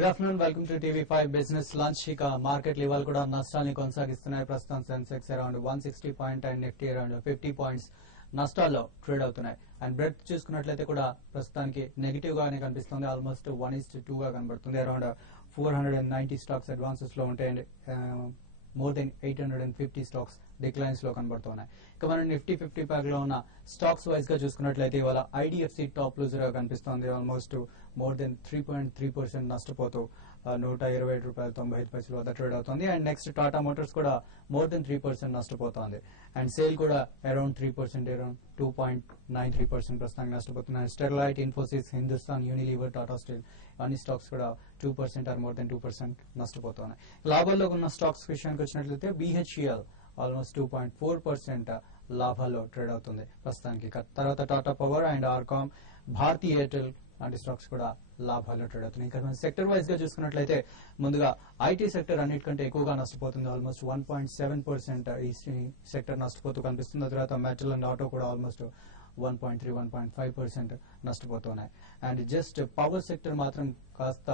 Good afternoon, welcome to TV5 business lunch. ఇక మార్కెట్లు ఇవాళ కూడా నష్టాన్ని కొనసాగిస్తున్నాయి. ప్రస్తుతం Sensex around 160 point and Nifty around 50 points నష్టాల్లో ట్రేడ్ అవుతున్నాయి. అండ్ బ్రెడ్ చూసుకున్నట్లయితే కూడా ప్రస్తుతానికి నెగిటివ్ గానే కనిపిస్తుంది. ఆల్మోస్ట్ 1:2 గా కనబడుతుంది. అరౌండ్ 490 స్టాక్స్ అడ్వాన్సెస్ లో ఉంటాయండి. మోర్ దెన్ 850 స్టాక్స్ డిక్లైన్స్ లో కనబడుతున్నాయి. ఇక మనం నిఫ్టీ 50 ప్యాక్ లో ఉన్న స్టాక్స్ వైజ్ గా చూసుకున్నట్లయితే ఇవాళ ఐడిఎఫ్సి టాప్ లూజర్ గా కనిపిస్తోంది. ఆల్మోస్ట్ మోర్ దెన్ 3.3% నష్టపోతూ ₹127.95 వద్ద ట్రేడ్ అవుతుంది. అండ్ నెక్స్ట్ టాటా మోటార్స్ కూడా మోర్ దెన్ 3% నష్టపోతోంది. అండ్ సేల్ కూడా అరౌండ్ 3%, అరౌండ్ 2.93% ప్రస్తుతానికి నష్టపోతుంది. And Sterlite, Infosys, Hindustan Unilever, Tata Steel అన్ని స్టాక్స్ కూడా 2% ఆర్ మోర్ దెన్ 2% నష్టపోతున్నాయి. లాభాల్లో ఉన్న స్టాక్స్ విషయానికి వచ్చినట్లయితే BHEL ఆల్మోస్ట్ 2.4% లాభాల్లో ట్రేడ్ అవుతుంది ప్రస్తుతానికి. తర్వాత టాటా పవర్ అండ్ ఆర్కామ్, భారతీ ఎయిర్టెల్ లాంటి స్టాక్స్ కూడా లాభాల్లో ట్రేడ్ అవుతున్నాయి. ఇంకా మనం సెక్టర్ వైజ్ గా చూసుకున్నట్లయితే ముందుగా ఐటీ సెక్టర్ అన్నిటికంటే ఎక్కువగా నష్టపోతుంది. ఆల్మోస్ట్ 1.7% ఈ సెక్టర్ నష్టపోతూ కనిపిస్తుంది. తర్వాత మెటల్ అండ్ ఆటో కూడా ఆల్మోస్ట్ 1.3, 1.5% నష్టపోతున్నాయి. అండ్ జస్ట్ పవర్ సెక్టర్ మాత్రం కాస్త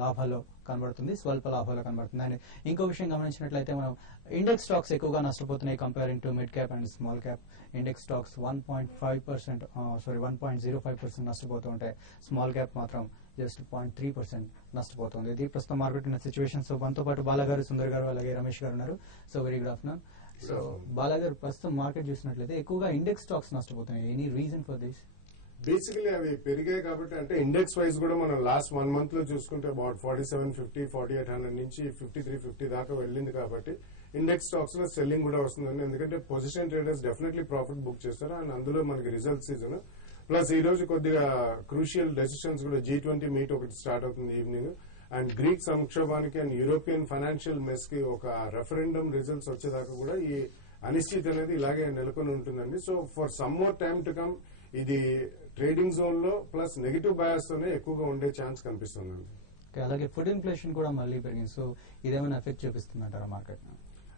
లాభాల్లో కనబడుతుంది, స్వల్ప లాభాల్లో కనబడుతుంది. అండ్ ఇంకో విషయం గమనించినట్లయితే మనం ఇండెక్స్ స్టాక్స్ ఎక్కువగా నష్టపోతున్నాయి comparing to mid cap and small cap. Index stocks 1.05% నష్టపోతూ ఉంటాయి. స్మాల్ క్యాప్ మాత్రం జస్ట్ 0.3% నష్టపోతుంది. ఇది ప్రస్తుతం మార్కెట్ ఉన్న సిచ్యువేషన్. సో మనతో పాటు బాలా గారు, సుందర్ గారు, అలాగే రమేష్ గారు ఉన్నారు. So very good afternoon. So Bala garu, ప్రస్తుతం మార్కెట్ చూసినట్లయితే ఎక్కువగా ఇండెక్స్ స్టాక్స్ నష్టపోతున్నాయి. Any reason for this? Basically అవి పెరిగాయి కాబట్టి, అంటే ఇండెక్స్ వైజ్ కూడా మనం లాస్ట్ 1 month లో చూసుకుంటే అబౌట్ 4750, 4800 నుంచి 5350 దాకా వెళ్ళింది కాబట్టి ఇండెక్స్ స్టాక్స్ లో సెల్లింగ్ కూడా వస్తుందండి. ఎందుకంటే position traders definitely profit book చేస్తారు. అండ్ అందులో మనకి రిజల్ట్ సీజన్ ప్లస్ ఈ రోజు కొద్దిగా క్రూషియల్ డెసిషన్స్ కూడా G20 మీట్ ఒకటి స్టార్ట్ అవుతుంది ఈవినింగ్. అండ్ గ్రీక్ సంక్షోభానికి అండ్ యూరోపియన్ ఫైనాన్షియల్ మెస్ కి ఒక రెఫరెండం రిజల్ట్స్ వచ్చేదాకా కూడా ఈ అనిశ్చితి అనేది ఇలాగే నెలకొని ఉంటుందండి. So for some more time to come ఇది ట్రేడింగ్ జోన్ లో ప్లస్ నెగిటివ్ బయాస్ తోనే ఎక్కువగా ఉండే ఛాన్స్ కనిపిస్తుంది. అలాగే ఫుడ్ ఇన్ఫ్లేషన్ కూడా మళ్ళీ పెరిగింది. సో ఇదేమైనా ఎఫెక్ట్ చూపిస్తుందంటారా మార్కెట్?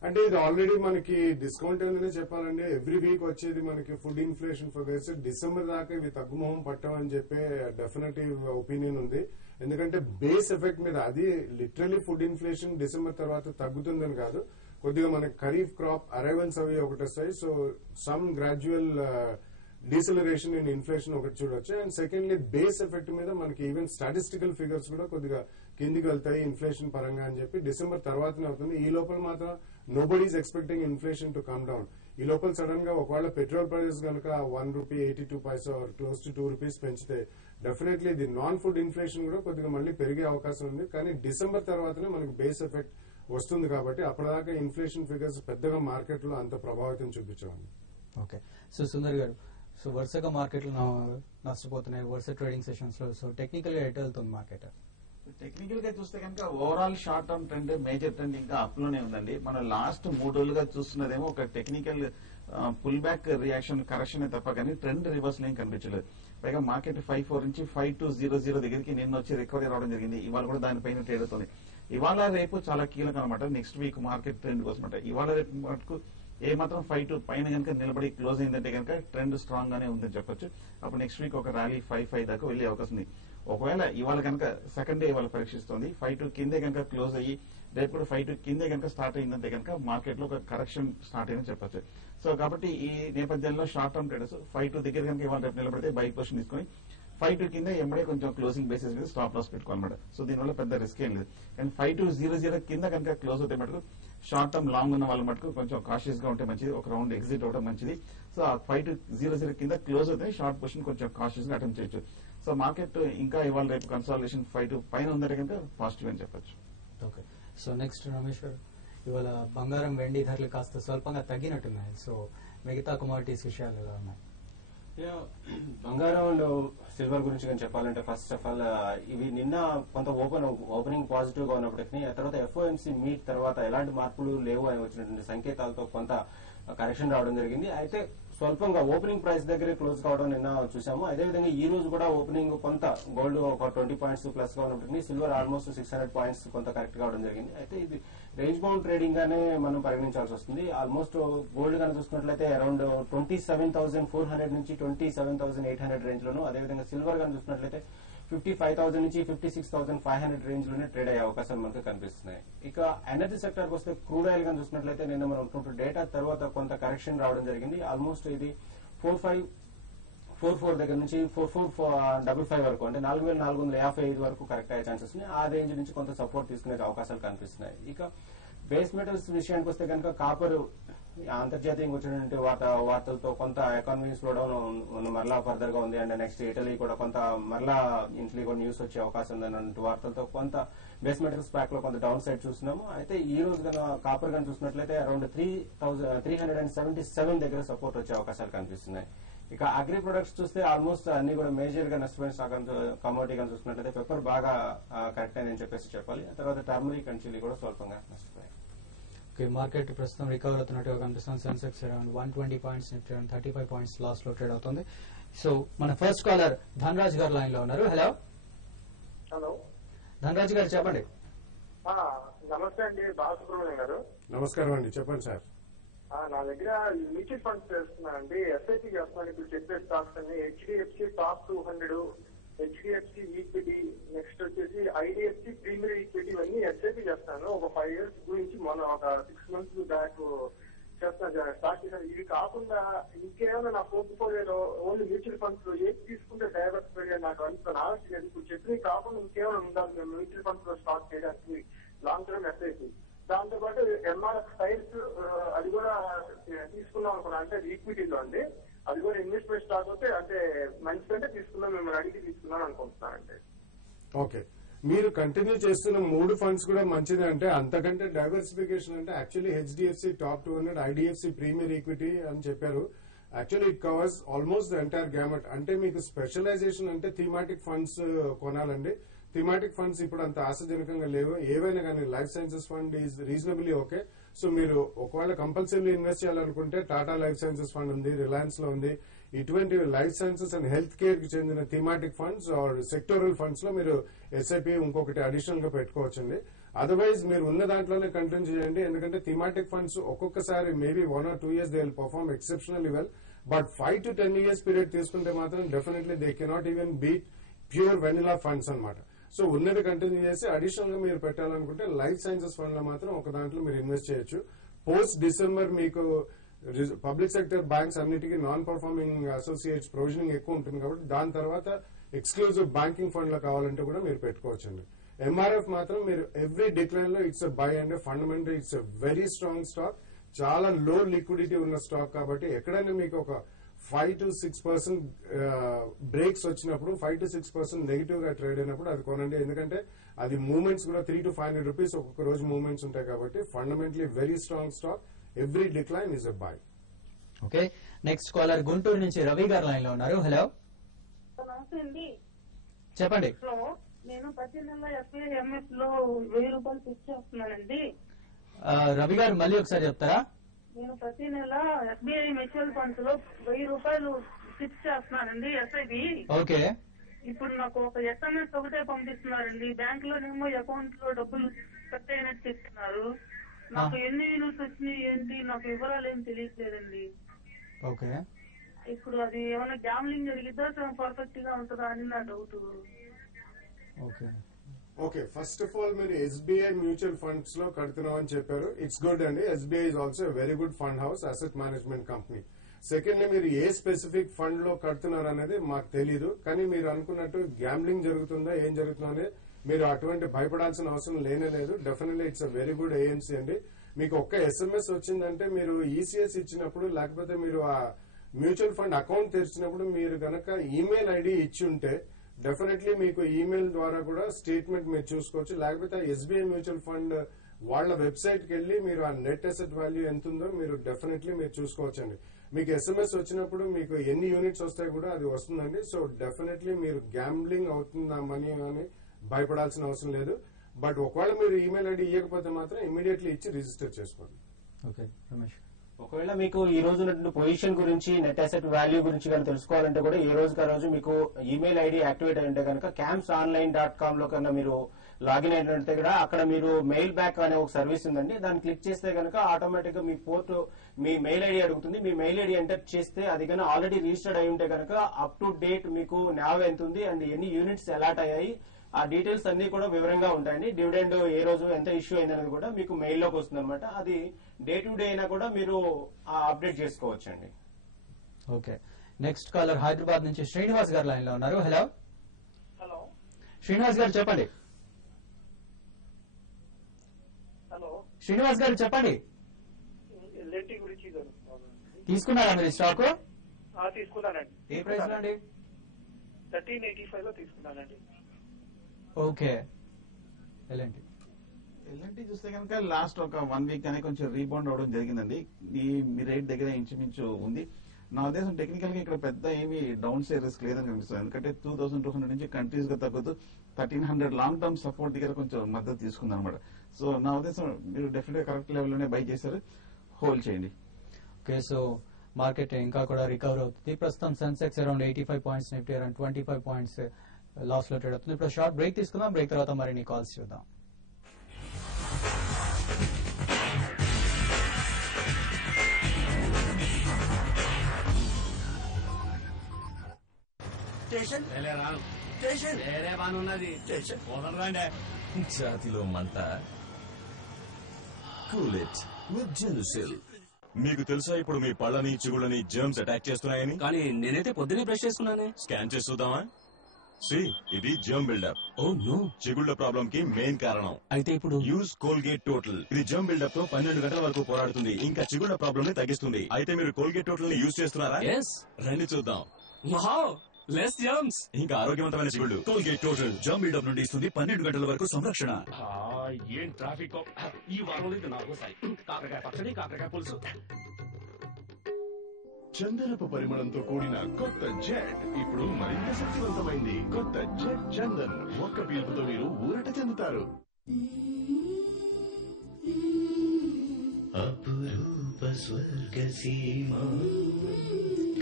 అంటే ఇది ఆల్రెడీ మనకి డిస్కౌంట్ ఏంటనే చెప్పాలండి. ఎవ్రీ వీక్ వచ్చేది మనకి ఫుడ్ ఇన్ఫ్లేషన్ ఫిగర్స్ డిసెంబర్ దాకా ఇవి తగ్గుమొహం పట్టామని చెప్పే డెఫినెటివ్ ఒపీనియన్ ఉంది. ఎందుకంటే బేస్ ఎఫెక్ట్ మీద అది లిటరలీ ఫుడ్ ఇన్ఫ్లేషన్ డిసెంబర్ తర్వాత తగ్గుతుందని కాదు, కొద్దిగా మనకి ఖరీఫ్ క్రాప్ అరైవల్స్ అవి ఒకటి వస్తాయి. So some gradual deceleration in inflation ఒకటి చూడొచ్చు. అండ్ సెకండ్లీ బేస్ ఎఫెక్ట్ మీద మనకి ఈవెన్ స్టాటిస్టికల్ ఫిగర్స్ కూడా కొద్దిగా కిందికి వెళ్తాయి ఇన్ఫ్లేషన్ పరంగా అని చెప్పి డిసెంబర్ తర్వాతనే అవుతుంది. ఈ లోపల మాత్రం nobody is expecting inflation to come down. ఈ లోపల సడన్ గా ఒకవేళ పెట్రోల్ ప్రైస్ కనుక ₹1.82 క్లోజ్ టు ₹2 పెంచితే డెఫినెట్లీ ఇది నాన్ ఫుడ్ ఇన్ఫ్లేషన్ కూడా కొద్దిగా మళ్ళీ పెరిగే అవకాశం ఉంది. కానీ డిసెంబర్ తర్వాతనే మనకి బేస్ ఎఫెక్ట్ వస్తుంది కాబట్టి అప్పటిదాకా ఇన్ఫ్లేషన్ ఫిగర్స్ పెద్దగా మార్కెట్ లో అంత ప్రభావితం చూపించాలి. ఓకే, సో సుందర్ గారు, సో వరుసగా మార్కెట్లు నష్టపోతున్నాయి వరుస ట్రేడింగ్ సెషన్స్ లో. సో టెక్నికల్ గా ఎటు వెళ్తుంది మార్కెట్? టెక్నికల్ గా చూస్తే కనుక overall short term trend, major trend ఇంకా అప్ లోనే ఉందండి. మనం లాస్ట్ 3 రోజులుగా చూస్తున్నదేమో ఒక technical pull back reaction, correction తప్ప కానీ ట్రెండ్ రివర్స్ ఏం కనిపించలేదు. పైగా మార్కెట్ 54 నుంచి 5200 దగ్గరికి నిన్న వచ్చి రికవరీ రావడం జరిగింది. ఇవాళ కూడా దానిపైన ట్రేడ్ అవుతుంది. ఇవాళ రేపు చాలా కీలకం అనమాట నెక్స్ట్ వీక్ మార్కెట్ ట్రెండ్ కోసం. ఇవాళ రేపు మటుకు ఏమాత్రం 52 పైన కనుక నిలబడి క్లోజ్ అయిందంటే కనుక ట్రెండ్ స్ట్రాంగ్ గానే ఉందని చెప్పొచ్చు. అప్పుడు నెక్స్ట్ వీక్ ఒక ర్యాలీ 55 దాకా వెళ్లే అవకాశం ఉంది. ఒకవేళ ఇవాళ కనుక సెకండ్ డే ఇవాళ పరీక్షిస్తుంది 52 కిందే కనుక క్లోజ్ అయ్యి రేపు కూడా 52 కిందే కనుక స్టార్ట్ అయిందంటే కనుక మార్కెట్ లో ఒక కరెక్షన్ స్టార్ట్ అయిందని చెప్పొచ్చు. సో కాబట్టి ఈ నేపథ్యంలో షార్ట్ టర్మ్ ట్రేడర్స్ 52 దగ్గర కనుక ఇవాళ రేపు నిలబడితే బై పొజిషన్ తీసుకుని 52 కింద ఎంబడే కొంచెం క్లోజింగ్ బేసిస్ మీద స్టాప్ లాస్ పెట్టుకోవాలన్నమాట. సో దీనివల్ల పెద్ద రిస్క్ ఏం లేదు. కానీ 5200 కింద కనుక క్లోజ్ అవుతే మటుకు షార్ట్ టర్మ్ లాంగ్ ఉన్న వాళ్ళ మటుకు కొంచెం కాషియస్ గా ఉంటే మంచిది, ఒక రౌండ్ ఎగ్జిట్ అవడం మంచిది. సో 5200 కింద క్లోజ్ అవుతే షార్ట్ పొజిషన్ కొంచెం కాషియస్ గా అటెంప్ట్ చేయొచ్చు. సో మార్కెట్ ఇంకా ఇవాళ రేపు కన్సాలిడేషన్ 52 పైన ఉందంటే కనుక పాజిటివ్ అని చెప్పొచ్చు. ఓకే, సో నెక్స్ట్ రమేష్ గారు, ఇవాళ బంగారం, వెండి ధరలు కాస్త స్వల్పంగా తగ్గినట్టున్నాయి. సో మిగతా కమోడిటీస్ విషయాలు ఎలా ఉన్నాయి? బంగారం అండ్ సిల్వర్ గురించి కానీ చెప్పాలంటే ఫస్ట్ ఆఫ్ ఆల్ ఇవి నిన్న కొంత ఓపెనింగ్ పాజిటివ్ గా ఉన్నప్పటికీ ఆ తర్వాత FOMC మీట్ తర్వాత ఎలాంటి మార్పులు లేవు అని వచ్చినటువంటి సంకేతాలతో కొంత కరెక్షన్ రావడం జరిగింది. అయితే స్వల్పంగా ఓపెనింగ్ ప్రైస్ దగ్గర క్లోజ్ కావడం నిన్న చూసాము. అదేవిధంగా ఈ రోజు కూడా ఓపెనింగ్ కొంత గోల్డ్ ఒక 20 పాయింట్స్ ప్లస్ గా ఉన్నప్పటికీ సిల్వర్ ఆల్మోస్ట్ 600 పాయింట్స్ కొంత కరెక్ట్ కావడం జరిగింది. అయితే ఇది రేంజ్ బౌండ్ ట్రేడింగ్ గానే మనం పరిగణించాల్సి వస్తుంది. ఆల్మోస్ట్ గోల్డ్ కనుక చూసుకున్నట్లయితే అరౌండ్ 27,400 నుంచి 27,800 రేంజ్ లోను, అదేవిధంగా సిల్వర్ కనుక చూసుకున్నట్లయితే 55,000 నుంచి 56,500 రేంజ్ లోనే ట్రేడ్ అయ్యే అవకాశాలు మనకు కనిపిస్తున్నాయి. ఇక ఎనర్జీ సెక్టర్ కి వస్తే క్రూడ్ ఆయిల్ గా చూసినట్లయితే నిన్న మనం డేటా తర్వాత కొంత కరెక్షన్ రావడం జరిగింది. ఆల్మోస్ట్ ఇది 4544 దగ్గర నుంచి 4455 వరకు, అంటే 4455 వరకు కరెక్ట్ అయ్యే ఛాన్సెస్ ఉన్నాయి. ఆ రేంజ్ నుంచి కొంత సపోర్ట్ తీసుకునే అవకాశాలు కనిపిస్తున్నాయి. ఇక బేస్ మెటల్స్ విషయానికి వస్తే కనుక కాపర్ అంతర్జాతీయంగా వచ్చినటువంటి వార్తలతో కొంత ఎకానమీ స్లో డౌన్ మరలా ఫర్దర్ గా ఉంది. అండ్ నెక్స్ట్ ఇటలీ కూడా కొంత మరలా ఇటలీ కూడా న్యూస్ వచ్చే అవకాశం ఉందన్న వార్తలతో కొంత బేస్ మెటల్స్ ప్యాక్ లో కొంత డౌన్ సైడ్ చూస్తున్నాము. అయితే ఈ రోజు కాపర్ గాని చూసినట్లయితే అరౌండ్ 377 దగ్గర సపోర్ట్ వచ్చే అవకాశాలు కనిపిస్తున్నాయి. ఇక అగ్రి ప్రొడక్ట్స్ చూస్తే ఆల్మోస్ట్ అన్ని కూడా మేజర్ గా నష్టపోయిన స్టాక్ కమోడిటీ గా చూసుకున్నట్లయితే పెప్పర్ బాగా కరెక్ట్ అని చెప్పాలి. తర్వాత టర్మరిక్ అండ్ చిల్లీ కూడా స్వల్పంగా నష్టపోయాయి. ఓకే, మార్కెట్ ప్రస్తుతం రికవర్ అవుతున్నట్టుగా కనిపిస్తుంది. Sensex around 120 points, Nifty around 35 points loss లో ట్రేడ్ అవుతుంది. సో మన ఫస్ట్ కాలర్ ధనరాజ్ గారు లైన్ లో ఉన్నారు. హలో ధనరాజ్ గారు చెప్పండి. నమస్తే అండి, బాలసుబ్రహ్మణ్యం గారు. నమస్కారం అండి, చెప్పండి సార్. నా దగ్గర మ్యూచువల్ ఫండ్స్ చేస్తున్నానండి, ఎస్ఐపి చేస్తున్నాను. ఇప్పుడు చెప్పే స్టాక్స్ అన్ని HDFC top 200, HDFC equity, next వచ్చేసి ఐడిఎఫ్సి ప్రీమియర్ ఈక్విటీ, ఇవన్నీ ఎస్ఐపి చేస్తాను. ఒక 5 years గురించి మొన్న ఒక 6 months బ్యాక్ చేస్తాను స్టార్ట్ చేశాను. ఇవి కాకుండా ఇంకేమైనా నా పోర్ట్ఫోలియోలో ఓన్లీ మ్యూచువల్ ఫండ్స్ లో ఏది తీసుకుంటే డైవర్సిఫై నాకు అంత నాలెడ్జ్ లేదు. ఇప్పుడు చెప్పినవి కాకుండా ఇంకేమైనా ఉండాలి మేము మ్యూచువల్ ఫండ్స్ లో స్టార్ట్ చేయడానికి లాంగ్ టర్మ్ ఎస్ఐపి. దాంతో పాటు ఎంఆర్ఎఫ్ టైర్స్ అది కూడా తీసుకుందాం అనుకున్నా, అంటే ఈక్విటీలో అండి. అది కూడా ఇన్వెస్ట్మెంట్ స్టాక్ అయితే అంటే మంచిదంటే తీసుకుందాం, మిమ్మల్ని అడిగి తీసుకుందాం అనుకుంటున్నానండి. ఓకే, మీరు కంటిన్యూ చేస్తున్న 3 ఫండ్స్ కూడా మంచిది. అంటే అంతకంటే డైవర్సిఫికేషన్ అంటే actually HDFC top 200, IDFC premier equity అని చెప్పారు. Actually it covers almost the entire gamut. అంటే మీకు స్పెషలైజేషన్ అంటే థీమాటిక్ ఫండ్స్ కొనాలండి. థీమాటిక్ ఫండ్స్ ఇప్పుడు అంత ఆశాజనకంగా లేవు. ఏవైనా కానీ life sciences fund is reasonably okay. So మీరు ఒకవేళ కంపల్సరీ ఇన్వెస్ట్ చేయాలనుకుంటే టాటా లైఫ్ సైన్సెస్ ఫండ్ ఉంది, రిలయన్స్ లో ఉంది. ఇటువంటి life sciences and health care కి చెందిన thematic funds or sectoral funds లో మీరు ఎస్ఐపి ఇంకొకటి అడిషనల్ గా పెట్టుకోవచ్చండి. అదర్వైజ్ మీరు ఉన్న దాంట్లోనే కంటిన్యూ చేయండి. ఎందుకంటే థీమాటిక్ ఫండ్స్ ఒక్కొక్కసారి maybe 1 or 2 years they will perform exceptionally well. But 5 to 10 years period తీసుకుంటే మాత్రం definitely they cannot even beat pure vanilla funds అన్నమాట. సో ఉన్నది కంటిన్యూ చేసి అడిషనల్ గా మీరు పెట్టాలనుకుంటే లైఫ్ సైన్సెస్ ఫండ్ లో మాత్రం ఒక దాంట్లో మీరు ఇన్వెస్ట్ చేయొచ్చు. పోస్ట్ డిసెంబర్ మీకు పబ్లిక్ సెక్టర్ బ్యాంక్స్ అన్నిటికీ నాన్ పర్ఫార్మింగ్ అసోసియేట్స్ ప్రొవిజనింగ్ ఎక్కువ ఉంటుంది కాబట్టి దాని తర్వాత ఎక్స్క్లూజివ్ బ్యాంకింగ్ ఫండ్ లో కావాలంటే కూడా మీరు పెట్టుకోవచ్చండి. ఎంఆర్ఎఫ్ మాత్రం మీరు ఎవ్రీ డిక్లైన్ లో it's by and fundamental it's very strong stock, చాలా లో లిక్విడిటీ ఉన్న స్టాక్ కాబట్టి ఎక్కడైనా మీకు ఒక 5 to 6% బ్రేక్స్ వచ్చినప్పుడు 5 to 6% నెగిటివ్ గా ట్రేడ్ అయినప్పుడు అది కొనండి. ఎందుకంటే అది మూవ్మెంట్స్ కూడా 300 to 500 రూపీస్ ఒక్కొక్క రోజు మూవ్మెంట్స్ ఉంటాయి కాబట్టి fundamentally very strong stock. Every decline is a buy. Okay, next caller Guntur నుంచి రవి గారు లైన్ లో ఉన్నారు. హలో నమస్తే అండి, చెప్పండి. నేను ప్రతి నెల ఎఫ్ఐఎంఎస్ లో 1000 రూపాయలు ఫిక్స్ చేస్తున్నానండి. రవి గారు మళ్ళీ ఒకసారి చెప్తారా? నేను ప్రతి నెల ఎస్బీఐ మ్యూచువల్ ఫండ్స్ లో 1000 రూపాయలు ఫిక్స్ చేస్తున్నానండి ఎస్ఐబి. ఓకే, ఇప్పుడు నాకు ఒక ఎస్ఎంఎస్ ఒకటే పంపిస్తున్నారండి. బ్యాంక్ లోనేమో అకౌంట్ లో డబ్బులు కట్ అయినట్టు చెప్తున్నారు. నాకు ఎన్ని యూనిట్స్ వచ్చినాయి ఏంటి నాకు వివరాలు ఏం తెలియట్లేదండి. ఓకే, ఇప్పుడు అది ఏమైనా గ్యామ్లింగ్ జరిగిద్దా పర్ఫెక్ట్ గా ఉంటుందా అని నా doubt. Okay okay, first of all మీరు ఎస్బీఐ మ్యూచువల్ ఫండ్స్ లో కడుతున్నాం అని చెప్పారు. ఇట్స్ గుడ్ అండి. SBI is also very good fund house, asset management company. Secondly మీరు ఏ స్పెసిఫిక్ ఫండ్ లో కడుతున్నారు అనేది మాకు తెలీదు. కానీ మీరు అనుకున్నట్టు గ్యాంబ్లింగ్ జరుగుతుందా ఏం జరుగుతుందో అనేది మీరు అటువంటి భయపడాల్సిన అవసరం లేనే లేదు. Definitely it's a very good AMC అండి. మీకు ఒక్క ఎస్ఎంఎస్ వచ్చిందంటే మీరు ఈసీఎస్ ఇచ్చినప్పుడు లేకపోతే మీరు ఆ మ్యూచువల్ ఫండ్ అకౌంట్ తెరిచినప్పుడు మీరు గనక ఈమెయిల్ ఐడి ఇచ్చి ఉంటే డెఫినెట్లీ మీకు ఈమెయిల్ ద్వారా కూడా స్టేట్మెంట్ మీరు చూసుకోవచ్చు. లేకపోతే ఎస్బీఐ మ్యూచువల్ ఫండ్ వాళ్ళ వెబ్సైట్ కి వెళ్లి మీరు ఆ నెట్ అసెట్ వాల్యూ ఎంత ఉందో మీరు డెఫినెట్లీ మీరు చూసుకోవచ్చండి. మీకు ఎస్ఎంఎస్ వచ్చినప్పుడు మీకు ఎన్ని యూనిట్స్ వస్తాయి కూడా అది వస్తుందండి. సో డెఫినెట్లీ మీరు గ్యాంబ్లింగ్ అవుతుందా మనీ అని భయపడాల్సిన అవసరం లేదు. బట్ ఒకవేళ మీరు ఈమెయిల్ ఐడి ఇవ్వకపోతే మాత్రం ఇమీడియట్లీ ఇచ్చి రిజిస్టర్ చేసుకోండి. ఓకే రమేష్, ఒకవేళ మీకు ఈ రోజు పొజిషన్ గురించి నెట్ అసెట్ వాల్యూ గురించి కానీ తెలుసుకోవాలంటే కూడా ఈ రోజుకి ఆ రోజు మీకు ఈమెయిల్ ఐడి యాక్టివేట్ అయ్యింటే కనుక CAMSonline.com లో కన్నా మీరు లాగిన్ అయినట్టే కూడా అక్కడ మీరు మెయిల్ బ్యాక్ అనే ఒక సర్వీస్ ఉందండి. దాన్ని క్లిక్ చేస్తే కనుక ఆటోమేటిక్ గా మీ పోర్ట్ మీ మెయిల్ ఐడి అడుగుతుంది. మీ మెయిల్ ఐడి ఎంటర్ చేస్తే అది కనుక ఆల్రెడీ రిజిస్టర్డ్ అయి ఉంటే కనుక అప్ టు డేట్ మీకు న్యావ్ ఎంత ఉంది అండ్ ఎన్ని యూనిట్స్ అలాట్ అయ్యాయి ఆ డీటెయిల్స్ అన్ని కూడా వివరంగా ఉంటాయండి. డివిడెండ్ ఏ రోజు ఎంత ఇష్యూ అయిందనేది కూడా మీకు మెయిల్ లోకి వస్తుంది అనమాట. అది డే టు డే అయినా కూడా మీరు అప్డేట్ చేసుకోవచ్చు అండి. ఓకే, నెక్స్ట్ కాలర్ హైదరాబాద్ నుంచి శ్రీనివాస్ గారు లైన్ లో ఉన్నారు. హలో హలో శ్రీనివాస్ గారు చెప్పండి. హలో శ్రీనివాస్ గారు చెప్పండి. ఎల్ఎన్టీ గురించి తీసుకున్నారా మీరు స్టాక్? తీసుకున్నానండి. ఏ ప్రైస్ లో అండి? 1385 లో తీసుకున్నానండి. ఓకే, ఎల్ఎన్టీ చూస్తే కనుక లాస్ట్ ఒక 1 వీక్ అనే కొంచెం రీబౌండ్ అవడం జరిగిందండి. మీ రేట్ దగ్గర ఇంచుమించు ఉంది. నా ఉద్దేశం టెక్నికల్ గా ఇక్కడ పెద్ద ఏమి డౌన్ సైడ్ రిస్క్ లేదని కనిపిస్తుంది. ఎందుకంటే 2200 నుంచి కంటిన్యూస్ గా తగ్గుతూ 1300 లాంగ్ టర్మ్ సపోర్ట్ దగ్గర కొంచెం మద్దతు తీసుకుంది అనమాట. సో నా ఉద్దేశం మీరు డెఫినెట్ గా కరెక్ట్ లెవెల్లోనే బై చేశారు, హోల్డ్ చేయండి. ఓకే, సో మార్కెట్ ఇంకా కూడా రికవర్ అవుతుంది. ప్రస్తుతం Sensex around 85 points, Nifty around 25 points loss లో ట్రేడ్ అవుతుంది. ఇప్పుడు షార్ట్ బ్రేక్ తీసుకుందాం. బ్రేక్ తర్వాత మరిన్ని కాల్స్ చూద్దాం. జాతిలో మంట కూల్ ఇట్ విత్ జెనుసిల్. మీకు తెలుసా ఇప్పుడు మీ పళ్ళని చిగుళ్ళని జర్మ్స్ అటాక్ చేస్తున్నాయని? కానీ నేనైతే పొద్దునే బ్రష్ చేసుకున్నానే. స్కాన్ చేసి చూద్దామా? ఇది జర్మ్ బిల్డప్. ఓ నో, చిగుళ్ళ ప్రాబ్లం కి మెయిన్ కారణం. అయితే ఇప్పుడు యూజ్ కోల్గేట్ టోటల్. ఇది జర్మ్ బిల్డప్ తో 12 గంటల వరకు పోరాడుతుంది, ఇంకా చిగుళ్ళ ప్రాబ్లం ని తగ్గిస్తుంది. అయితే మీరు కోల్గేట్ టోటల్ ని యూజ్ చేస్తున్నారా? ఎస్. రండి చూద్దాం. లెస్ జర్మ్స్, ఇంకా ఆరోగ్యవంతమైన చిగుళ్ళు. కోల్గేట్ టోటల్ జర్మ్ బిల్డప్ నుండి ఇస్తుంది 12 గంటల వరకు సంరక్షణ. ఏం ట్రాఫిక్ ఈ వారంలో ఇది 4వ సారి. కాకరకాయ పచ్చడి, కాకరకాయ పులుసు. చందనపు పరిమళంతో కూడిన కొత్త జెట్ ఇప్పుడు మరింత శక్తివంతమైంది. కొత్త జెట్ చందన్ ఒక్క పీల్పుతో మీరు ఊరట చెందుతారు. అపురూప స్వర్గ సీమ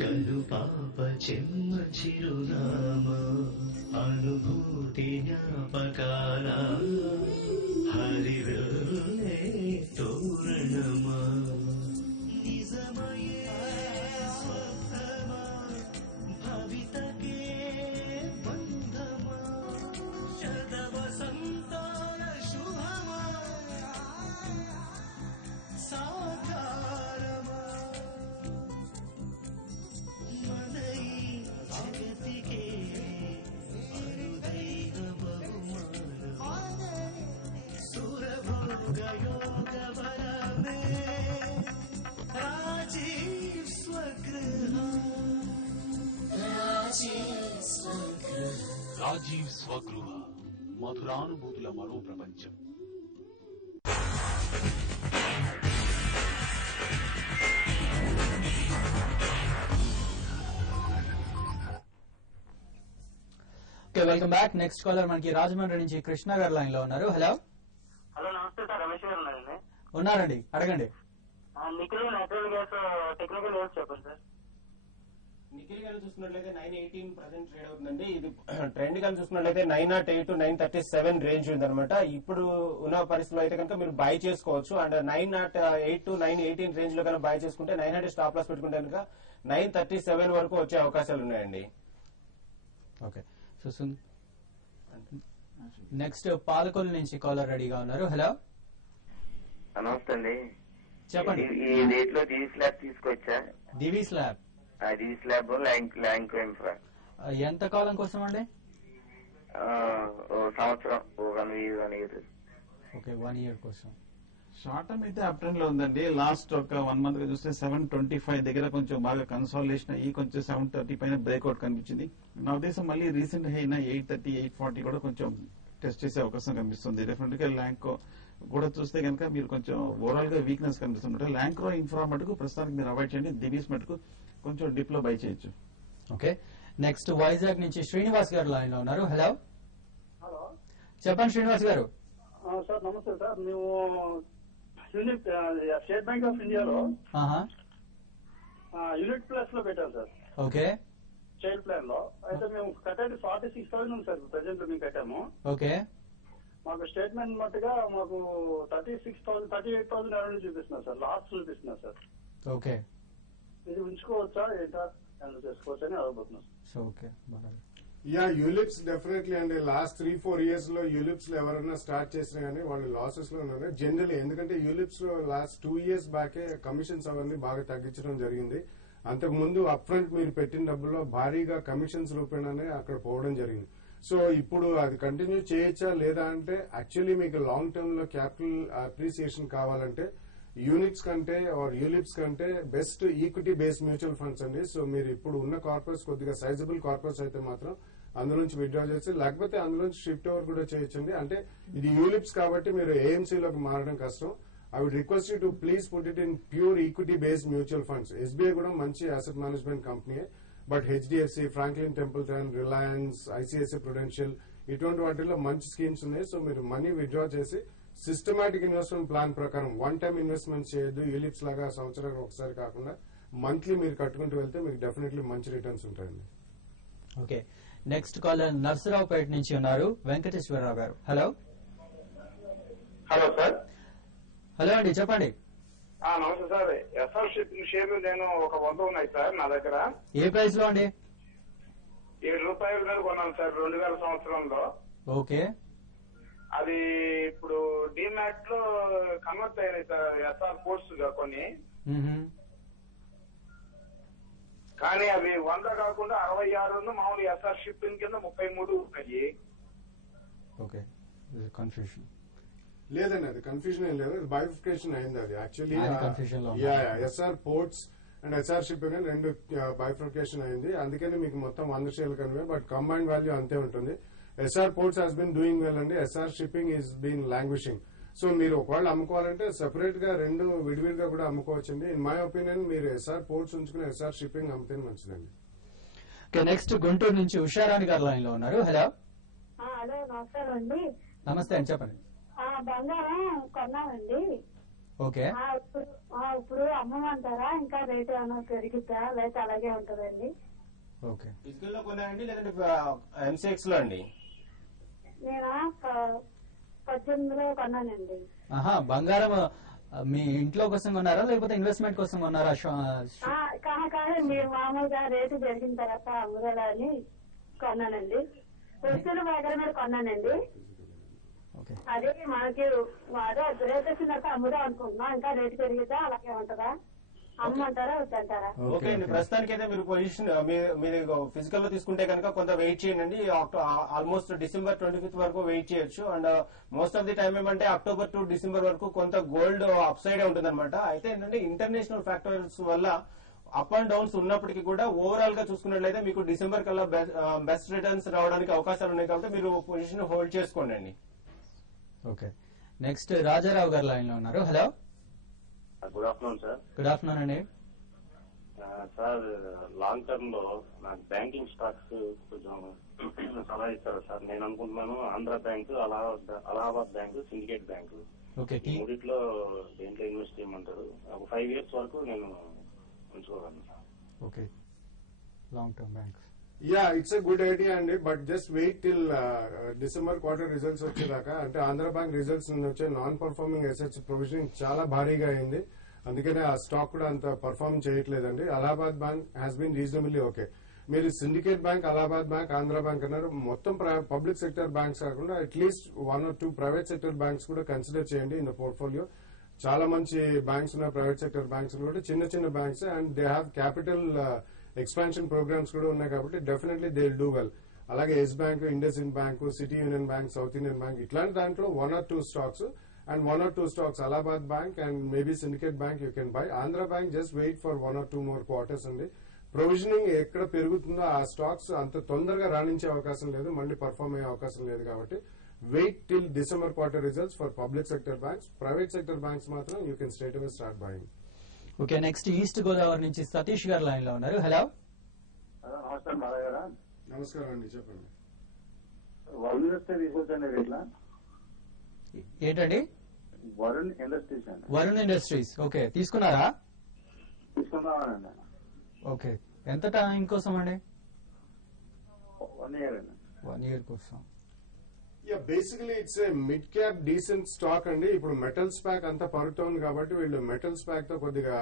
కలు పాప చెమ్మ చిరునామ అనుభూతి జ్ఞాపకాల హరివే తోరణమా నిజమయే స్వప్నమా భవితకే బంధమా శతవ సంతాన శుభమా సాకారమా మనై జగతికే అరుదైన బహుమాన సురభోగ యోగ బలమే రాజీవ్ స్వగృహ రాజీవ్ స్వగృహ, మధురానుభూతుల మరో ప్రపంచం. Okay, welcome back. Next caller మనకి రాజమండ్రి నుంచి కృష్ణ గారు లైన్ లో ఉన్నారు. హలో హలో నమస్తే సార్, రమేష్ గారు ఉన్నారండి. ఉన్నారండి, అడగండి. Nikhil natural gas technical news చెప్పండి సార్. నిఖిల్ గారు చూసుకున్నట్లయితే 918 ప్రజెంట్ ట్రేడ్ అవుతుందండి. ఇది ట్రెండ్ కానీ చూసుకున్నట్లయితే 908 to 937 రేంజ్ ఉందన్నమాట. ఇప్పుడు ఉన్న పరిస్థితుల్లో అయితే కనుక మీరు బై చేసుకోవచ్చు. అండ్ 908 to 918 రేంజ్ లో కనుక బై చేసుకుంటే 900 స్టాప్ లాస్ పెట్టుకుంటే కనుక 937 వరకు వచ్చే అవకాశాలు ఉన్నాయండి. ఓకే, సో నెక్స్ట్ పాలకొల్లు నుంచి కాలర్ రెడీగా ఉన్నారు. హలో నమస్తే అండి, చెప్పండి. ఈ రేట్ లో దివి స్లాబ్ తీసుకొచ్చా? దివి స్లాబ్, దివి స్లాబ్ ల్యాంక్ ఇన్ఫ్రా. ఎంత కాలం కోసం అండి? సంవత్సరం, 1 year. ఓకే, 1 year కోసం. షార్ట్ టర్మ్ అయితే అప్ ట్రెండ్ లో ఉందండి. లాస్ట్ ఒక 1 month గా చూస్తే 725 దగ్గర కొంచెం బాగా కన్సాలిడేషన్ అయ్యి కొంచెం 730 పైన బ్రేక్అవుట్ కనిపించింది. నా ఉద్దేశం మళ్ళీ రీసెంట్ అయిన 830, 840 కూడా కొంచెం టెస్ట్ చేసే అవకాశం కనిపిస్తుంది. డెఫినెట్ గా ల్యాంకో కూడా చూస్తే కనుక మీరు కొంచెం ఓవరాల్ గా వీక్నెస్ కనిపిస్తుంటే ల్యాంక్రో ఇన్ఫ్రా మటుకు ప్రస్తుతానికి మీరు అవాయిడ్ చేయండి. దివీస్ మటుకు కొంచెం డిప్ లో బై చేయొచ్చు. ఓకే, నెక్స్ట్ వైజాగ్ నుంచి శ్రీనివాస్ గారు లైన్ లో ఉన్నారు. హలో హలో చెప్పండి శ్రీనివాస్ గారు. సార్ నమస్తే సార్, మేము యూనిట్ స్టేట్ బ్యాంక్ ఆఫ్ ఇండియాలో యూనిట్ ప్లస్ లో పెట్టాం సార్. ఓకే, చైల్డ్ ప్లాన్ లో. అయితే మేము కట్టేది 46,000 ఉంది సార్, ప్రెసెంట్ మేము కట్టాము. ఓకే, మాకు స్టేట్మెంట్ మట్టుగా మాకు 36,000 38,000 రెవెన్యూ చూపిస్తున్నారు సార్, లాస్ట్ చూపిస్తున్నారు సార్. ఓకే, ఇది ఉంచుకోవచ్చా ఏంటా హ్యాండిల్ చేసుకోవచ్చా అని అడగబోతున్నాం so okay. Yeah, ULIPs definitely అండి. లాస్ట్ 3-4 years లో యూలిప్స్ లో ఎవరైనా స్టార్ట్ చేసినా గానీ వాళ్ళు లాసెస్ లో ఉన్నారు జనరల్లీ. ఎందుకంటే యూలిప్స్ లో లాస్ట్ 2 years బ్యాకే కమిషన్స్ అవన్నీ బాగా తగ్గించడం జరిగింది. అంతకు ముందు అప్ ఫ్రంట్ మీరు పెట్టిన డబ్బుల్లో భారీగా కమిషన్స్ రూపేణానే అక్కడ పోవడం జరిగింది. సో ఇప్పుడు అది కంటిన్యూ చేయొచ్చా లేదా అంటే, యాక్చువల్లీ మీకు లాంగ్ టర్మ్ లో క్యాపిటల్ అప్రిసియేషన్ కావాలంటే యూనిట్స్ కంటే ఆర్ యూలిప్స్ కంటే best equity based mutual funds అండి. సో మీరు ఇప్పుడు ఉన్న కార్పొరేట్స్ కొద్దిగా సైజబుల్ కార్పొరేట్స్ అయితే మాత్రం అందులోంచి విత్డ్రా చేసి, లేకపోతే అందులోంచి షిఫ్ట్ ఓవర్ కూడా చేయొచ్చండి. అంటే ఇది యూలిప్స్ కాబట్టి మీరు ఏఎంసీలోకి మారడం కష్టం. I would request you to please put it in pure equity based mutual funds. SBI కూడా మంచి asset management company, but HDFC, Franklin Templeton, Reliance, ICICI Prudential ఇటువంటి వాటిల్లో మంచి స్కీమ్స్ ఉన్నాయి. సో మీరు మనీ విత్డ్రా చేసి సిస్టమాటిక్ ఇన్వెస్ట్మెంట్ ప్లాన్ ప్రకారం one time investment చేయొద్దు. యూలిప్స్ లాగా సంవత్సరానికి ఒకసారి కాకుండా మంత్లీ మీరు కట్టుకుంటూ వెళ్తే మీకు డెఫినెట్లీ మంచి రిటర్న్స్ ఉంటాయండి. ఓకే, నెక్స్ట్ కాలర్ నర్సరావుపేట నుంచి ఉన్నారు వెంకటేశ్వరరావు గారు. హలో. Hello sir. హలో అండి, చెప్పండి. నమస్తే సార్. ఎస్ఆర్ షిప్పింగ్ షేర్లు నేను ఒక 100 ఉన్నాయి సార్ నా దగ్గర. ఏ ప్రైస్ లో అండి? ₹7 మీద కొన్నాను సార్ 2000 సంవత్సరంలో. ఓకే, అది ఇప్పుడు డిమాట్ లో కన్వర్ట్ అయ్యాయి సార్ ఎస్ఆర్ పోర్ట్స్ గా కొన్ని. కానీ అవి 100 కాకుండా 66 మామూలు ఎస్ఆర్ షిప్పింగ్ కింద 33 ఉన్నాయి. ఓకే, కన్ఫ్యూషన్ లేదండి, అది కన్ఫ్యూజన్ ఏం లేదు. బైఫికేషన్ అయింది అది actually. SR ports and SR shipping అని రెండు బైఫికేషన్ అయింది. అందుకని మీకు మొత్తం 100 షేర్లు కనివే, బట్ కంబైన్డ్ వాల్యూ అంతే ఉంటుంది. Essar Ports has been doing well అండి. Essar Shipping is been languishing. So మీరు ఒకవేళ అమ్ముకోవాలంటే సెపరేట్ గా రెండు విడివిడిగా కూడా అమ్ముకోవచ్చండి. ఇన్ మై ఒపీనియన్ మీరు ఎస్ఆర్ పోర్ట్స్ ఉంచుకుని ఎస్ఆర్ షిప్పింగ్ అమ్మితే మంచిదండి. నెక్స్ట్ గుంటూరు నుంచి ఉషారాణి గారు లైన్ లో ఉన్నారు. హలో. హలో, నమస్కారం అండి. నమస్తే అండి, చెప్పండి. బంగారం కొన్నామండి. ఓకే, ఇప్పుడు అమ్మమంటారా? ఇంకా రేటు ఏమైనా పెరిగిద్దా లేకపోతే అలాగే ఉంటుందండి? ఓకే, ఫిజికల్ లో కొన్నాయండి లేదంటే ఎంసీఎక్స్ లో అండి? నేను 18లో కొన్నానండి. బంగారం మీ ఇంట్లో కోసం కొన్నారా లేకపోతే ఇన్వెస్ట్మెంట్ కోసం కొన్నారా? కాదండి, మామూలుగా రేటు పెరిగిన తర్వాత అమ్ముదలని కొన్నానండి. వస్తువుల దగ్గర మీద కొన్నానండి. అదే మనకి అదే రేట్ వచ్చిన తర్వాత అమ్ముదాం అనుకుంటున్నాం. ఇంకా రేటు పెరిగితే అలాగే ఉంటుందా? అమ్మంటారా వద్దంటారా? ఓకే అండి, ప్రస్తుతానికి అయితే మీరు పొజిషన్ మీరు ఫిజికల్ లో తీసుకుంటే కనుక కొంత వెయిట్ చేయండి. ఆల్మోస్ట్ December 25th వరకు వెయిట్ చేయొచ్చు. And most of the time ఏమంటే October to December వరకు కొంత గోల్డ్ అప్ సైడ్ ఉంటుంది అనమాట. అయితే ఏంటంటే ఇంటర్నేషనల్ ఫ్యాక్టర్స్ వల్ల అప్ అండ్ డౌన్స్ ఉన్నప్పటికీ కూడా ఓవరాల్ గా చూసుకున్నట్లయితే మీకు డిసెంబర్ కల్లా బెస్ట్ రిటర్న్స్ రావడానికి అవకాశాలు ఉన్నాయి. కాబట్టి మీరు పొజిషన్ హోల్డ్ చేసుకోండి అండి. ఓకే, నెక్స్ట్ రాజారావు గారు లైన్ లో ఉన్నారు. Hello. Good afternoon sir. Good afternoon అండి. సార్, లాంగ్ టర్మ్ లో నాకు బ్యాంకింగ్ స్టాక్స్ కొంచెం సలహా ఇస్తారు సార్. నేను అనుకుంటున్నాను Andhra Bank, Allahabad Bank, Syndicate Bank మూడిట్లో దేంట్లో ఇన్వెస్ట్ చేయమంటారు? ఒక 5 years వరకు నేను ఉంచుకోగలను sir. Okay, long term bank. Yeah, it's a good idea అండి. But just wait till December quarter results వచ్చేదాకా. అంటే ఆంధ్ర బ్యాంక్ రిజల్ట్స్ నుంచి వచ్చే నాన్ పర్ఫార్మింగ్ అసెట్స్ ప్రొవిజనింగ్ చాలా భారీగా అయింది. అందుకనే ఆ స్టాక్ కూడా అంత పర్ఫార్మ్ చేయట్లేదండి. Allahabad Bank has been reasonably okay. మీరు Syndicate Bank, Allahabad Bank, Andhra Bank అన్నారు. మొత్తం పబ్లిక్ సెక్టర్ బ్యాంక్స్ కాకుండా at least 1 or 2 private sector banks కూడా కన్సిడర్ చేయండి ఇన్ ద పోర్ట్ఫోలియో. చాలా మంచి బ్యాంక్స్ ఉన్నాయి ప్రైవేట్ సెక్టర్ బ్యాంక్స్ కూడా, చిన్న చిన్న banks, and they have capital expansion programs కూడా ఉన్నాయి కాబట్టి definitely they will do well. అలాగే Yes Bank, IndusInd Bank, City Union Bank, South Indian Bank ఇట్లాంటి దాంట్లో 1 or 2 stocks and 1 or 2 stocks, Allahabad Bank and maybe Syndicate Bank you can buy. Andhra Bank just wait for 1 or 2 more quarters అండి. Provisioning ఎక్కడ పెరుగుతుందో ఆ stocks అంత తొందరగా రాణించే అవకాశం లేదు, మళ్ళీ పర్ఫార్మ్ అయ్యే అవకాశం లేదు. కాబట్టి wait till December quarter results for public sector banks. Private sector banks మాత్రం you can straight away start buying. Okay, next East Godavari నుంచి సతీష్ గారు లైన్ లో ఉన్నారు. హలో. నమస్కారం మాధవ్ గారా. నమస్కారం అండి, చెప్పండి. వరుణ్ ఇండస్ట్రీ తీసుకొచ్చండి రేట్లా? ఏంటండి? వరుణ్ ఇండస్ట్రీస్ అండి. వరుణ్ ఇండస్ట్రీస్. ఓకే, తీసుకున్నారా? తీసుకుందామనండి. ఓకే, ఎంత టైం కోసం అండి? 1 year అండి. 1 year కోసం. Basically it's a mid cap decent stock అండి. ఇప్పుడు మెటల్స్ ప్యాక్ అంతా పరుగుతోంది కాబట్టి వీళ్ళు మెటల్స్ ప్యాక్ తో కొద్దిగా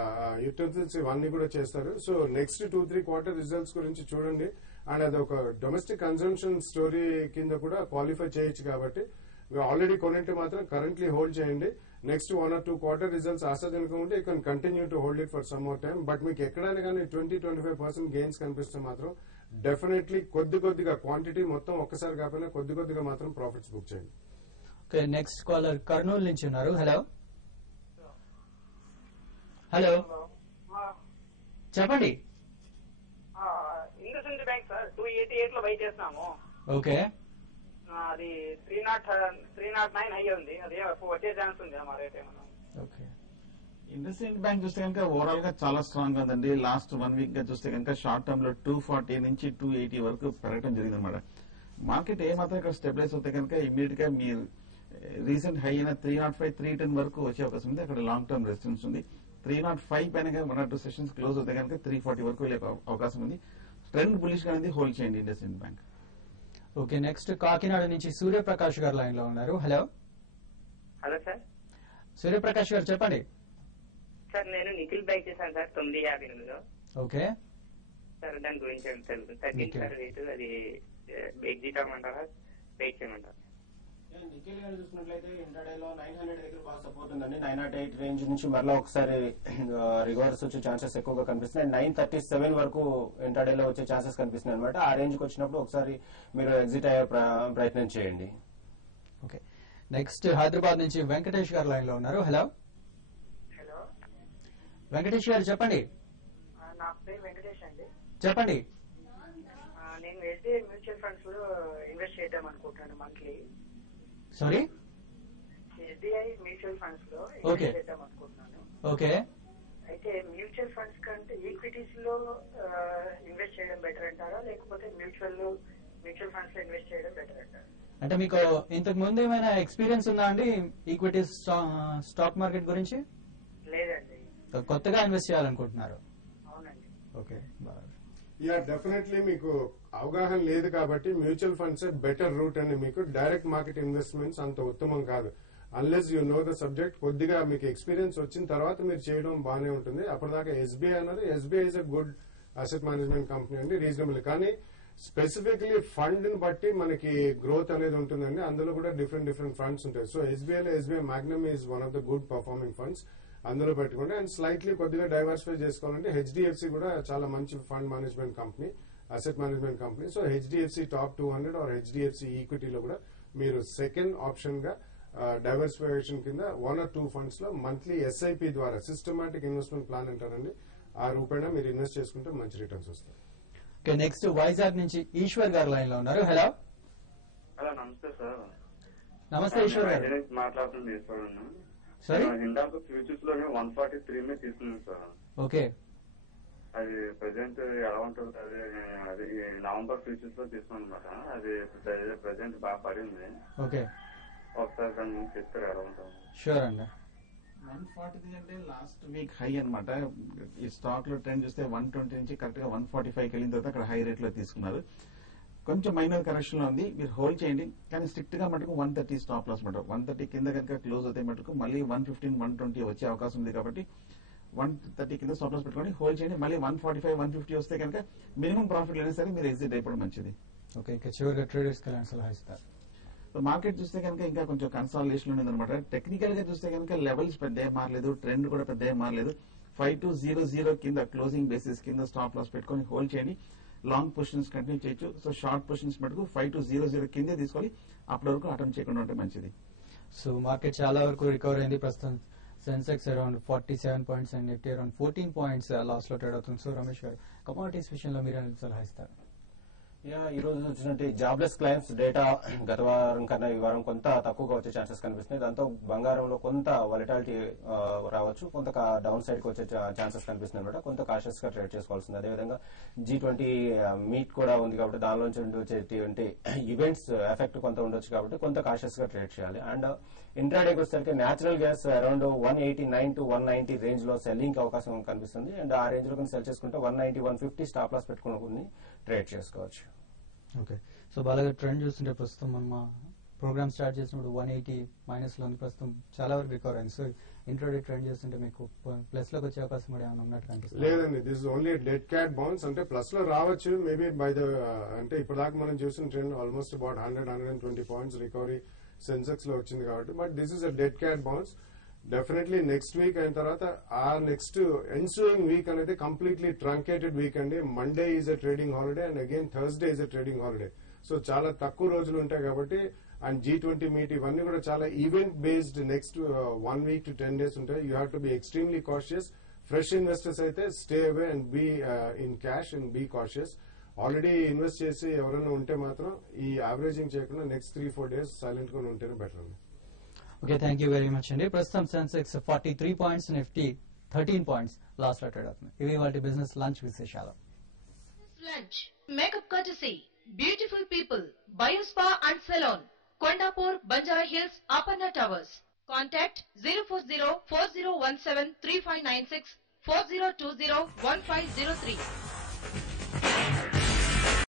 యుటెన్సిల్స్ ఇవన్నీ కూడా చేస్తారు. సో నెక్స్ట్ 2-3 క్వార్టర్ రిజల్ట్స్ గురించి చూడండి. అండ్ అది ఒక డొమెస్టిక్ కన్సంప్షన్ స్టోరీ కింద కూడా క్వాలిఫై చేయొచ్చు కాబట్టి ఆల్రెడీ కొనంటే మాత్రం కరెంట్లీ హోల్డ్ చేయండి. నెక్స్ట్ 1 or 2 క్వార్టర్ రిజల్ట్స్ ఆశాజనకంగా ఉంటే you can continue to hold it for some more time. But మీకు ఎక్కడైనా కానీ 20-25% గెయిన్స్ కనిపిస్తే మాత్రం డెఫినెట్లీ కొద్దిగా క్వాంటిటీ మొత్తం ఒక్కసారి కాకపోయినా కొద్దిగా మాత్రం ప్రాఫిట్స్ బుక్ చేయండి. ఓకే, నెక్స్ట్ కాలర్ కర్నూలు నుంచి ఉన్నారు. హలో హలో చెప్పండి. ఇండస్ఇండ్ బ్యాంక్ సార్ 288 లో బై చేస్తున్నాము. ఓకే, అది 309 అయ్యి ఉంది. అది వచ్చే ఛాన్స్ ఉంది మా రేట్ ఏమన్నా. ఓకే, ఇండస్ఇండ్ బ్యాంక్ చూస్తే కనుక ఓవరాల్ గా చాలా స్ట్రాంగ్ గా ఉందండి. లాస్ట్ 1 వీక్ గా చూస్తే కనుక షార్ట్ టర్మ్ లో 240 నుంచి 280 వరకు పెరగడం జరిగింది అనమాట. మార్కెట్ ఏమాత్రం ఇక్కడ స్టెబిలైజ్ అవుతే కనుక ఇమీడియట్ గా మీరు రీసెంట్ హై అయిన 305, 310 వరకు వచ్చే అవకాశం ఉంది. అక్కడ లాంగ్ టర్మ్ రెసిస్టెన్స్ ఉంది. 305 పైన 1 or 2 సెషన్స్ క్లోజ్ అవుతే కనుక 340 వరకు వెళ్ళే అవకాశం ఉంది. ట్రెండ్ బులిష్ గా అనేది హోల్డ్ చేయండి IndusInd bank. Okay, next Kakinada నుంచి సూర్యప్రకాష్ గారు లైన్ లో ఉన్నారు. Hello hello sir. సూర్యప్రకాష్ గారు చెప్పండి. సార్ నేను నిఖిల్ బై చేశాను సార్ 958లో. ఓకే సార్ దాని గురించి తగ్గింది సార్ రేటు. అది ఎగ్జిట్ అవ్వమంటారా వెయిట్ చేయమంటారా? నిఖిల్ గారు చూసినట్లయితే ఇంటర్డేలో 900 దగ్గర బాగా సపోర్ట్ ఉందండి. 908 రేంజ్ నుంచి మరలా ఒకసారి రివర్స్ వచ్చే ఛాన్సెస్ ఎక్కువగా కనిపిస్తున్నాయి. 937 వరకు ఇంటర్డేలో వచ్చే ఛాన్సెస్ కనిపిస్తున్నాయి అనమాట. ఆ రేంజ్ కి వచ్చినప్పుడు ఒకసారి మీరు ఎగ్జిట్ అయ్యే ప్రయత్నం చేయండి. ఓకే, నెక్స్ట్ హైదరాబాద్ నుంచి వెంకటేష్ గారు లైన్ లో ఉన్నారు. హలో హలో వెంకటేష్ గారు చెప్పండి. నా పేరు వెంకటేష్ అండి. చెప్పండి. నేను ఎస్బీఐ మ్యూచువల్ ఫండ్స్ లో ఇన్వెస్ట్ చేద్దాం అనుకుంటున్నాను monthly. Sorry, SBI mutual funds లో ఓకే ఇన్వెస్ట్ చేద్దాం అనుకుంటున్నాను. ఓకే, అయితే మ్యూచువల్ ఫండ్స్ కంటే ఈక్విటీస్ లో ఇన్వెస్ట్ చేయడం బెటర్ అంటారా, లేకపోతే మ్యూచువల్ ఫండ్స్ లో ఇన్వెస్ట్ చేయడం బెటర్ అంటారా? అంటే మీకు ఇంతకు ముందు ఏమైనా ఎక్స్పీరియన్స్ ఉందా అండి ఈక్విటీస్ స్టాక్ మార్కెట్ గురించి? లేదండి. కొత్తగా ఇన్వెస్ట్ చేయాలనుకుంటున్నారు? అవునండి. ఓకే, డెఫినెట్లీ మీకు అవగాహన లేదు కాబట్టి మ్యూచువల్ ఫండ్స్ బెటర్ రూట్ అని. మీకు డైరెక్ట్ మార్కెట్ ఇన్వెస్ట్మెంట్స్ అంత ఉత్తమం కాదు. Unless you know the subject. కొద్దిగా మీకు ఎక్స్పీరియన్స్ వచ్చిన తర్వాత మీరు చేయడం బాగానే ఉంటుంది. అప్పటిదాకా ఎస్బీఐ అన్నారు. SBI is a good asset management company అండి, రీజనబుల్. కానీ స్పెసిఫిక్లీ ఫండ్ ని బట్టి మనకి గ్రోత్ అనేది ఉంటుందండి. అందులో కూడా డిఫరెంట్ ఫండ్స్ ఉంటాయి. సో ఎస్బీఐలో SBI Magnum is one of the good performing funds. అందులో పెట్టుకోండి. అండ్ స్లైట్లీ కొద్దిగా డైవర్సిఫై చేసుకోవాలంటే హెచ్డిఎఫ్సి కూడా చాలా మంచి fund management company, asset management company. So HDFC top 200 or HDFC ఈక్విటీలో కూడా మీరు సెకండ్ ఆప్షన్ గా డైవర్సిఫికేషన్ కింద 1 or 2 ఫండ్స్ లో మంత్లీ ఎస్ఐపి ద్వారా సిస్టమాటిక్ ఇన్వెస్ట్మెంట్ ప్లాన్ అంటారండి. ఆ రూపాయన మీరు ఇన్వెస్ట్ చేసుకుంటే మంచి రిటర్న్స్ వస్తాయి. ఓకే, నెక్స్ట్ వైజాగ్ నుంచి ఈశ్వర్ గారు లైన్ లో ఉన్నారు. హలో హలో నమస్తే సార్. నమస్తే ఈశ్వర్ గారు. మాట్లాడుతుంది ఈశ్వర్. సారీ, ఇందాక ఫ్యూచర్స్ లోనే 143 మీద తీసుకున్నాను సార్. ఓకే, అది ప్రెసెంట్ ఎలా ఉంటుంది? అది నవంబర్ ఫ్యూచర్స్ లో తీసుకున్నాను అనమాట. అది ప్రెసెంట్ బాగా పడింది. ఓకే, ఒకసారి దాని గురించి చెప్తారు ఎలా ఉంటుంది? షూర్ అండి. 143 అంటే లాస్ట్ వీక్ హై అనమాట. ఈ స్టాక్ లో ట్రెండ్ చూస్తే 120 నుంచి కరెక్ట్ గా 145 వెళ్ళిన తర్వాత అక్కడ హై రేట్ లో తీసుకున్నారు. కొంచెం మైనర్ కరెక్షన్ లో ఉంది, మీరు హోల్డ్ చేయండి. కానీ స్ట్రిక్ట్ గా మటుకు 130 స్టాప్ లాస్ మాట. 130 కింద కనుక క్లోజ్ అవుతే మటుకు మళ్ళీ 115, 120 వచ్చే అవకాశం ఉంది కాబట్టి 130 కింద స్టాప్ లాస్ పెట్టుకొని హోల్డ్ చేయండి. మళ్ళీ 145, 150 వస్తే కనుక మినిమం ప్రాఫిట్ అయినా సరే మీరు ఎగ్జిట్ అయిపోవడం మంచిది. ఓకే, ఇంకా చివరిగా ట్రేడర్స్ కి ఎలాంటి సలహా ఇస్తారు? సో మార్కెట్ చూస్తే కనుక ఇంకా కొంచెం కన్సాలిడేషన్ ఉందన్నమాట. టెక్నికల్ గా చూస్తే కనుక లెవెల్స్ పెద్ద మారలేదు, ట్రెండ్ కూడా పెద్ద మారలేదు. 5200 కింద క్లోజింగ్ బేసిస్ కింద స్టాప్ లాస్ పెట్టుకొని హోల్డ్ చేయండి. లాంగ్ పొజిషన్స్ కంటిన్యూ చేయొచ్చు. సో షార్ట్ పొజిషన్స్ మటుకు 5200 కిందే తీసుకోవాలి. అప్పటి వరకు అటెంప్ట్ చేయకుండా ఉంటే మంచిది. సో మార్కెట్ చాలా వరకు రికవర్ అయింది. ప్రస్తుతం Sensex around 47 points and Nifty around 14 points loss లో ట్రేడ్ అవుతుంది. సో రమేష్ గారు, కమోడిటీస్ విషయంలో మీరు అనేది సలహా ఇస్తారు? ఈ రోజు వచ్చినట్టు జాబ్లెస్ క్లైమ్స్ డేటా గత వారం కన్నా ఈ వారం కొంత తక్కువగా వచ్చే ఛాన్సెస్ కనిపిస్తున్నాయి. దాంతో బంగారంలో కొంత వాలటాలిటీ రావచ్చు, కొంత డౌన్ సైడ్ కి వచ్చే ఛాన్సెస్ కనిపిస్తున్నాయి అనమాట. కొంత కాషియస్ గా ట్రేడ్ చేసుకోవాల్సింది. అదేవిధంగా G20 మీట్ కూడా ఉంది కాబట్టి దానిలోంచి వచ్చేటువంటి ఈవెంట్స్ ఎఫెక్ట్ కొంత ఉండొచ్చు కాబట్టి కొంత కాషియస్ గా ట్రేడ్ చేయాలి. అండ్ ఇంట్రాడేకి వచ్చేసరికి natural gas around 189 to 190 range లో సెల్లింగ్ అవకాశం కనిపిస్తుంది. అండ్ ఆ రేంజ్ లో సెల్ చేసుకుంటే 190, 150 స్టాప్ లాస్ పెట్టుకుని ట్రేడ్ చేసుకోవచ్చు. ఓకే, సో బాగా ట్రెండ్ చూస్తుంటే ప్రస్తుతం మనం ప్రోగ్రామ్ స్టార్ట్ చేసినప్పుడు 180 మైనస్ లో ఉంది, ప్రస్తుతం చాలా వరకు రికవర్ అయింది. సో ఇంట్రోడే ట్రెండ్ చేస్తుంటే మీకు ప్లస్ లోకి వచ్చే అవకాశం కూడా ఏమైనా ఉన్నట్టు కనిపిస్తుంది? లేదండి, this only dead cat bounce. అంటే ప్లస్ లో రావచ్చు మేబీ బై ద, అంటే ఇప్పటిదాకా మనం చూసిన trend almost about 100-120 points recovery Sensex లో వచ్చింది కాబట్టి, but this is a dead cat bounce. Definitely next week అయిన తర్వాత ఆ నెక్స్ట్ ఎన్సూయింగ్ వీక్ అనేది కంప్లీట్లీ ట్రంకేటెడ్ వీక్ అండి. Monday is a trading holiday and again Thursday is a trading holiday. So చాలా తక్కువ రోజులు ఉంటాయి కాబట్టి, అండ్ G20 మీట్ ఇవన్నీ కూడా చాలా event based next 1 week to 10 days ఉంటాయి. You have to be extremely cautious. Fresh investors అయితే stay away and be in cash and be cautious. Already invest చేసి ఎవరైనా ఉంటే మాత్రం ఈ యావరేజింగ్ చేయకుండా నెక్స్ట్ 3-4 days సైలెంట్ గా ఉంటేనే బెటర్ అండి. Okay, thank you very much అండి. ప్రస్తుతం Sensex 43 points, Nifty 13 points last లో ట్రేడ్ అవుతుంది. ఇవి వాటి బిజినెస్ లంచ్ విశేషాలు. Lunch, makeup courtesy, beautiful people, Biospa and Salon, Kondapur, Banjara Hills, Aparna Towers. Contact 040-4017-3596, 4020-1503.